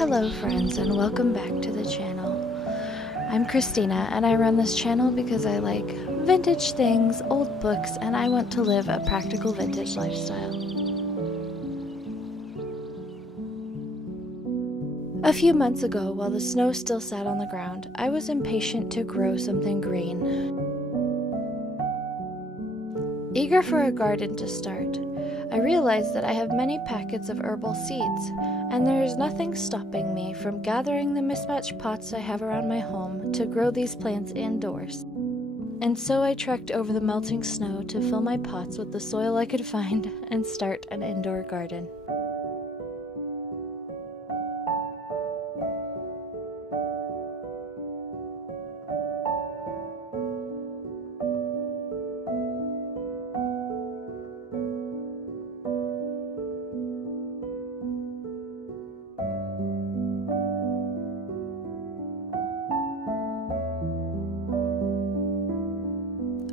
Hello friends, and welcome back to the channel. I'm Christina, and I run this channel because I like vintage things, old books, and I want to live a practical vintage lifestyle. A few months ago, while the snow still sat on the ground, I was impatient to grow something green. Eager for a garden to start, I realized that I have many packets of herbal seeds, and there is nothing stopping me from gathering the mismatched pots I have around my home to grow these plants indoors. And so I trekked over the melting snow to fill my pots with the soil I could find and start an indoor garden.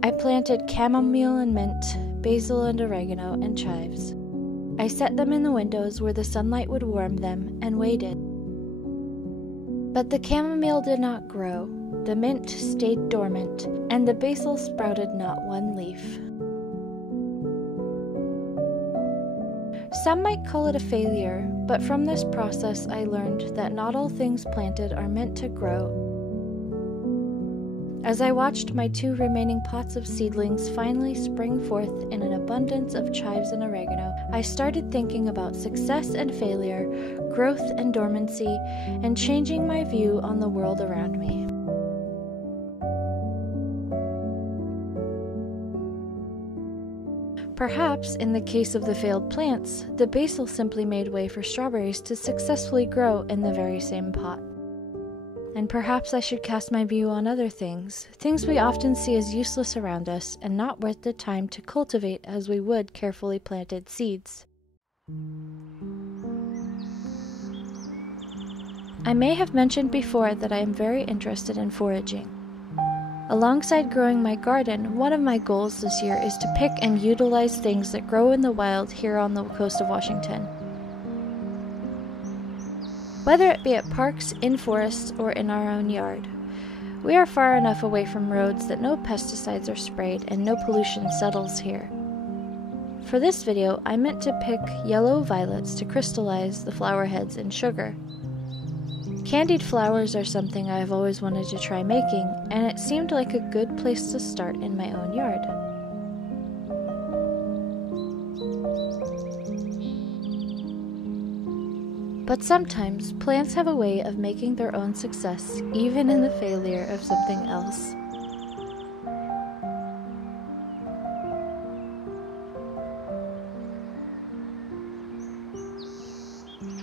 I planted chamomile and mint, basil and oregano, and chives. I set them in the windows where the sunlight would warm them and waited. But the chamomile did not grow, the mint stayed dormant, and the basil sprouted not one leaf. Some might call it a failure, but from this process I learned that not all things planted are meant to grow. As I watched my 2 remaining pots of seedlings finally spring forth in an abundance of chives and oregano, I started thinking about success and failure, growth and dormancy, and changing my view on the world around me. Perhaps, in the case of the failed plants, the basil simply made way for strawberries to successfully grow in the very same pot. And perhaps I should cast my view on other things we often see as useless around us and not worth the time to cultivate as we would carefully planted seeds. I may have mentioned before that I am very interested in foraging. Alongside growing my garden, one of my goals this year is to pick and utilize things that grow in the wild here on the coast of Washington. Whether it be at parks, in forests, or in our own yard. We are far enough away from roads that no pesticides are sprayed and no pollution settles here. For this video, I meant to pick yellow violets to crystallize the flower heads in sugar. Candied flowers are something I have always wanted to try making, and it seemed like a good place to start in my own yard. But sometimes, plants have a way of making their own success, even in the failure of something else.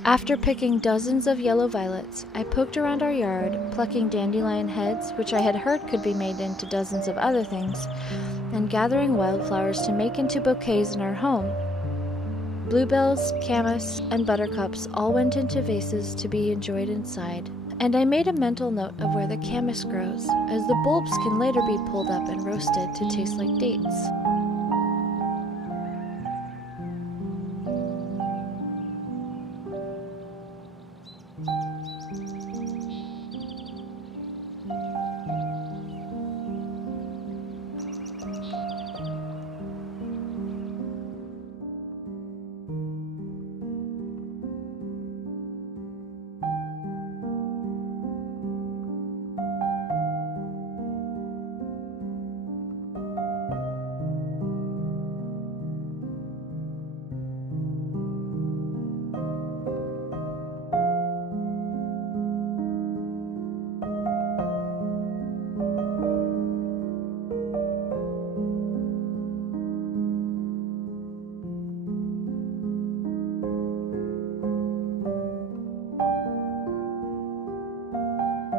After picking dozens of yellow violets, I poked around our yard, plucking dandelion heads, which I had heard could be made into dozens of other things, and gathering wildflowers to make into bouquets in our home. Bluebells, camas, and buttercups all went into vases to be enjoyed inside, and I made a mental note of where the camas grows, as the bulbs can later be pulled up and roasted to taste like dates.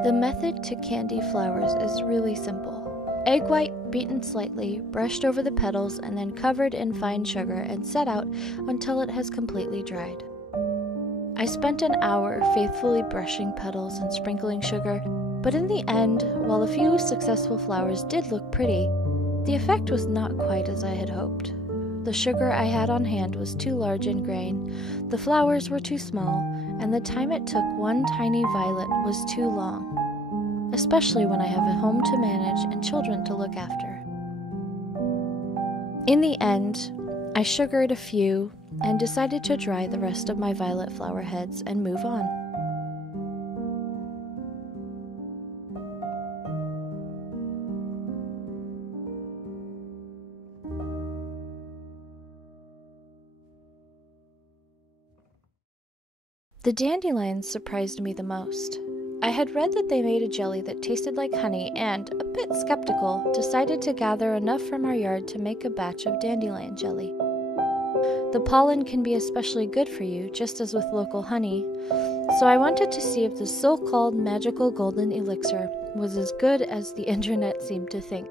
The method to candy flowers is really simple. Egg white beaten slightly, brushed over the petals, and then covered in fine sugar and set out until it has completely dried. I spent an hour faithfully brushing petals and sprinkling sugar, but in the end, while a few successful flowers did look pretty, the effect was not quite as I had hoped. The sugar I had on hand was too large in grain, the flowers were too small, and the time it took one tiny violet was too long, especially when I have a home to manage and children to look after. In the end, I sugared a few and decided to dry the rest of my violet flower heads and move on. The dandelions surprised me the most. I had read that they made a jelly that tasted like honey and, a bit skeptical, decided to gather enough from our yard to make a batch of dandelion jelly. The pollen can be especially good for you, just as with local honey, so I wanted to see if the so-called magical golden elixir was as good as the internet seemed to think.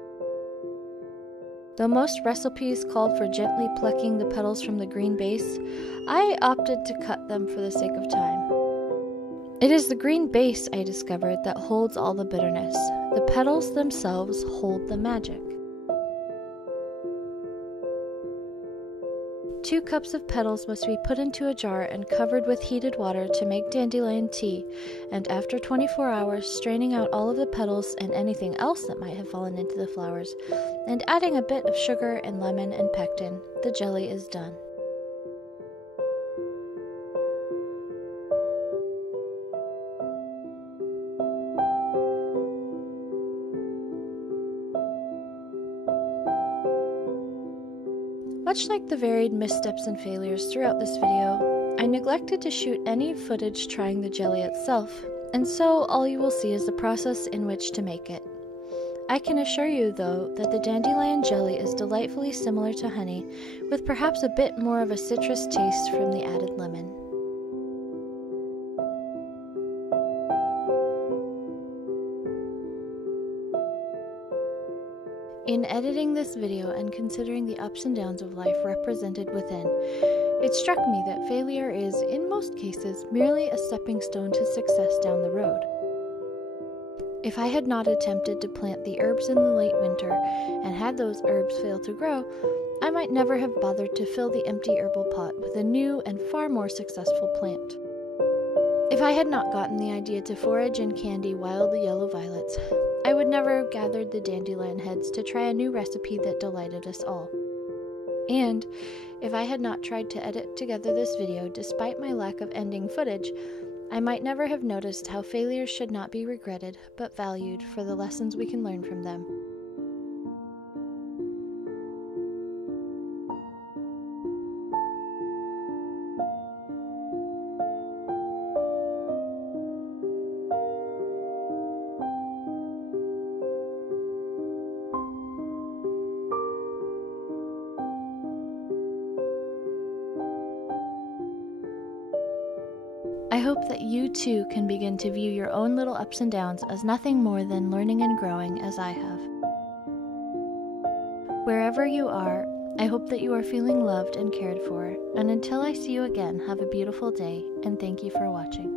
Though most recipes called for gently plucking the petals from the green base, I opted to cut them for the sake of time. It is the green base, I discovered, that holds all the bitterness. The petals themselves hold the magic. 2 cups of petals must be put into a jar and covered with heated water to make dandelion tea, and after 24 hours, straining out all of the petals and anything else that might have fallen into the flowers, and adding a bit of sugar and lemon and pectin, the jelly is done. Much like the varied missteps and failures throughout this video, I neglected to shoot any footage trying the jelly itself, and so all you will see is the process in which to make it. I can assure you, though, that the dandelion jelly is delightfully similar to honey, with perhaps a bit more of a citrus taste from the added lemon. In editing this video and considering the ups and downs of life represented within, it struck me that failure is, in most cases, merely a stepping stone to success down the road. If I had not attempted to plant the herbs in the late winter and had those herbs fail to grow, I might never have bothered to fill the empty herbal pot with a new and far more successful plant. If I had not gotten the idea to forage and candy wild yellow violets, I would never have gathered the dandelion heads to try a new recipe that delighted us all. And if I had not tried to edit together this video despite my lack of ending footage, I might never have noticed how failures should not be regretted but valued for the lessons we can learn from them. I hope that you too can begin to view your own little ups and downs as nothing more than learning and growing as I have. Wherever you are, I hope that you are feeling loved and cared for, and until I see you again, have a beautiful day, and thank you for watching.